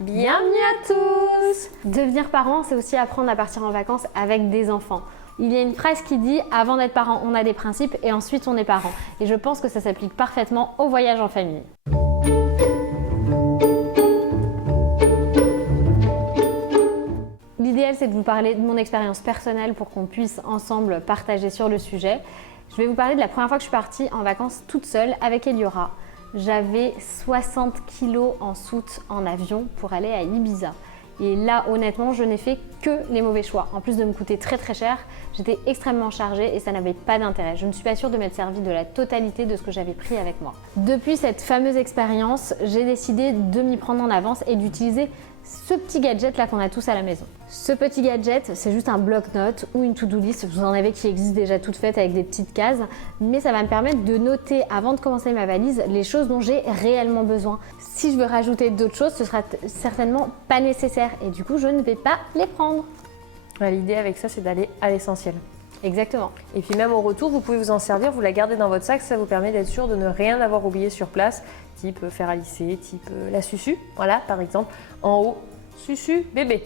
Bienvenue à tous! Devenir parent, c'est aussi apprendre à partir en vacances avec des enfants. Il y a une phrase qui dit « Avant d'être parent, on a des principes et ensuite on est parent ». Et je pense que ça s'applique parfaitement au voyage en famille. L'idéal, c'est de vous parler de mon expérience personnelle pour qu'on puisse ensemble partager sur le sujet. Je vais vous parler de la première fois que je suis partie en vacances toute seule avec Eliora. J'avais 60 kilos en soute en avion pour aller à Ibiza. Et là, honnêtement, je n'ai fait que les mauvais choix. En plus de me coûter très très cher, j'étais extrêmement chargée et ça n'avait pas d'intérêt. Je ne suis pas sûre de m'être servie de la totalité de ce que j'avais pris avec moi. Depuis cette fameuse expérience, j'ai décidé de m'y prendre en avance et d'utiliser ce petit gadget là qu'on a tous à la maison. Ce petit gadget, c'est juste un bloc-notes ou une to-do list. Vous en avez qui existent déjà toutes faites avec des petites cases, mais ça va me permettre de noter avant de commencer ma valise les choses dont j'ai réellement besoin. Si je veux rajouter d'autres choses, ce sera certainement pas nécessaire et du coup, je ne vais pas les prendre. L'idée avec ça, c'est d'aller à l'essentiel. Exactement. Et puis même au retour, vous pouvez vous en servir, vous la gardez dans votre sac, ça vous permet d'être sûr de ne rien avoir oublié sur place, type fer à lisser, type la susu, voilà par exemple, en haut, susu, bébé.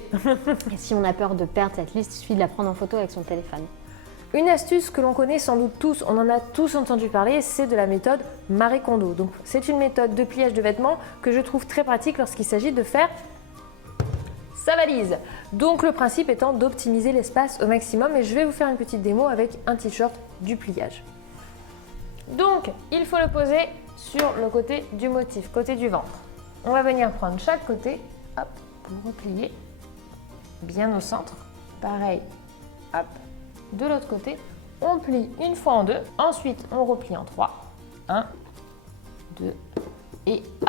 Et si on a peur de perdre cette liste, il suffit de la prendre en photo avec son téléphone. Une astuce que l'on connaît sans doute tous, on en a tous entendu parler, c'est de la méthode Marie Kondo. Donc c'est une méthode de pliage de vêtements que je trouve très pratique lorsqu'il s'agit de faire sa valise. Donc le principe étant d'optimiser l'espace au maximum et je vais vous faire une petite démo avec un t-shirt du pliage. Donc il faut le poser sur le côté du motif, côté du ventre. On va venir prendre chaque côté, hop, pour replier bien au centre. Pareil, hop, de l'autre côté, on plie une fois en deux, ensuite on replie en trois. 1, 2 et hop.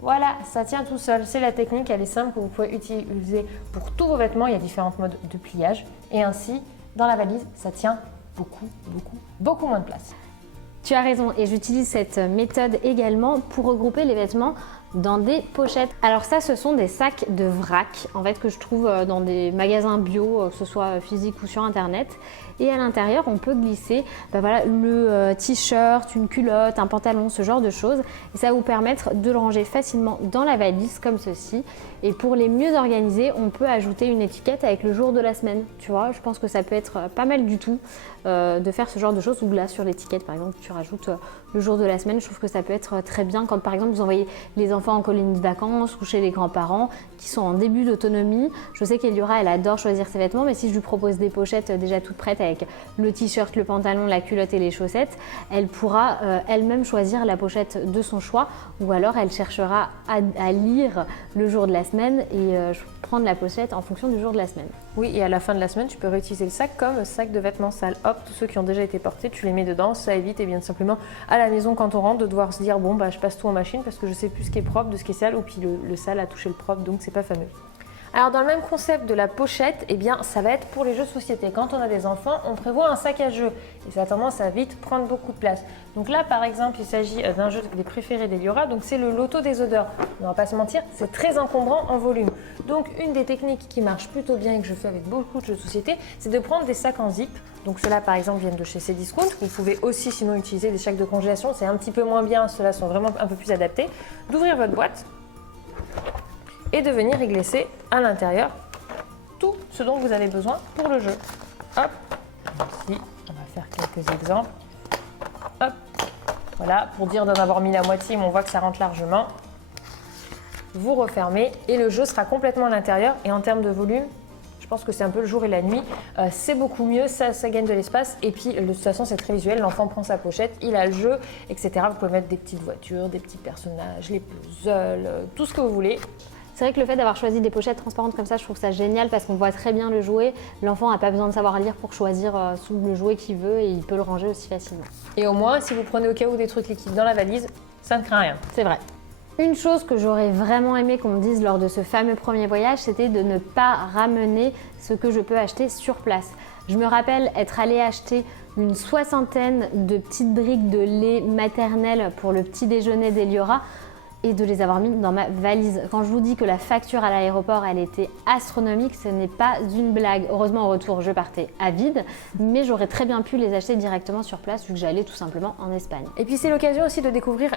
Voilà, ça tient tout seul. C'est la technique, elle est simple que vous pouvez utiliser pour tous vos vêtements. Il y a différents modes de pliage et ainsi, dans la valise, ça tient beaucoup moins de place. Tu as raison et j'utilise cette méthode également pour regrouper les vêtements dans des pochettes. Alors ça, ce sont des sacs de vrac en fait que je trouve dans des magasins bio, que ce soit physique ou sur internet. Et à l'intérieur, on peut glisser le t-shirt, une culotte, un pantalon, ce genre de choses. Et ça va vous permettre de le ranger facilement dans la valise comme ceci. Et pour les mieux organiser, on peut ajouter une étiquette avec le jour de la semaine. Tu vois, je pense que ça peut être pas mal du tout de faire ce genre de choses. Ou là, sur l'étiquette, par exemple, tu rajoutes le jour de la semaine. Je trouve que ça peut être très bien quand, par exemple, vous envoyez les enfants en colonie de vacances ou chez les grands-parents qui sont en début d'autonomie. Je sais qu'Eliora, elle adore choisir ses vêtements, mais si je lui propose des pochettes déjà toutes prêtes avec le t-shirt, le pantalon, la culotte et les chaussettes, elle pourra elle-même choisir la pochette de son choix ou alors elle cherchera à lire le jour de la semaine et prendre la pochette en fonction du jour de la semaine. Oui, et à la fin de la semaine, tu peux réutiliser le sac comme sac de vêtements sales. Hop, tous ceux qui ont déjà été portés, tu les mets dedans, ça évite et bien simplement à la maison quand on rentre de devoir se dire bon bah je passe tout en machine parce que je sais plus ce qui est propre de ce qui est sale ou puis le sale a touché le propre donc c'est pas fameux. Alors dans le même concept de la pochette, eh bien ça va être pour les jeux de société. Quand on a des enfants, on prévoit un sac à jeux et ça a tendance à vite prendre beaucoup de place. Donc là par exemple, il s'agit d'un jeu des préférés d'Eliora, donc c'est le loto des odeurs. On va pas se mentir, c'est très encombrant en volume. Donc une des techniques qui marche plutôt bien et que je fais avec beaucoup de jeux de société, c'est de prendre des sacs en zip. Donc ceux-là par exemple viennent de chez Cdiscount. Vous pouvez aussi sinon utiliser des sacs de congélation, c'est un petit peu moins bien, ceux-là sont vraiment un peu plus adaptés. D'ouvrir votre boîte et de venir y glisser à l'intérieur tout ce dont vous avez besoin pour le jeu. Hop, ici, on va faire quelques exemples. Hop, voilà, pour dire d'en avoir mis la moitié, mais on voit que ça rentre largement. Vous refermez et le jeu sera complètement à l'intérieur. Et en termes de volume, je pense que c'est un peu le jour et la nuit. C'est beaucoup mieux, ça gagne de l'espace. Et puis, de toute façon, c'est très visuel. L'enfant prend sa pochette, il a le jeu, etc. Vous pouvez mettre des petites voitures, des petits personnages, les puzzles, tout ce que vous voulez. C'est vrai que le fait d'avoir choisi des pochettes transparentes comme ça, je trouve ça génial parce qu'on voit très bien le jouet. L'enfant n'a pas besoin de savoir lire pour choisir le jouet qu'il veut et il peut le ranger aussi facilement. Et au moins, si vous prenez au cas où des trucs liquides dans la valise, ça ne craint rien. C'est vrai. Une chose que j'aurais vraiment aimé qu'on me dise lors de ce fameux premier voyage, c'était de ne pas ramener ce que je peux acheter sur place. Je me rappelle être allée acheter une 60aine de petites briques de lait maternel pour le petit déjeuner d'Eliora. et de les avoir mis dans ma valise. Quand je vous dis que la facture à l'aéroport, elle était astronomique, ce n'est pas une blague. Heureusement, au retour, je partais à vide, mais j'aurais très bien pu les acheter directement sur place vu que j'allais tout simplement en Espagne. Et puis c'est l'occasion aussi de découvrir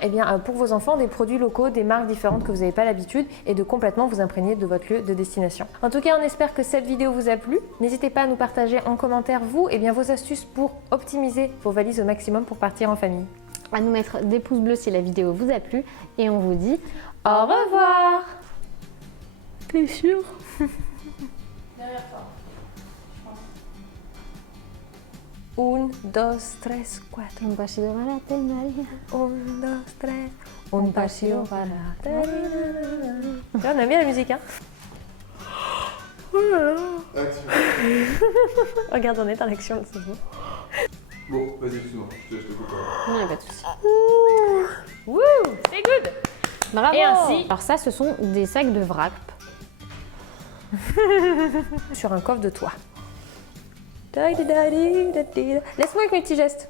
pour vos enfants des produits locaux, des marques différentes que vous n'avez pas l'habitude et de complètement vous imprégner de votre lieu de destination. En tout cas, on espère que cette vidéo vous a plu. N'hésitez pas à nous partager en commentaire vos astuces pour optimiser vos valises au maximum pour partir en famille. À nous mettre des pouces bleus si la vidéo vous a plu et on vous dit au revoir. T'es sûr? Derrière toi. Un, dos, tres, cuatro. Un pasito para ti, María. Un, dos, tres. Un pasito para ti. On aime bien la musique, hein? Action. Regarde, on est dans l'action, c'est beau. Bon, vas-y, excuse-moi, je te coupe. Non, y a pas de souci. Wouh, c'est good. Bravo! Et ainsi- Alors ça, ce sont des sacs de vrac. Sur un coffre de toit. Laisse-moi avec mes petits gestes.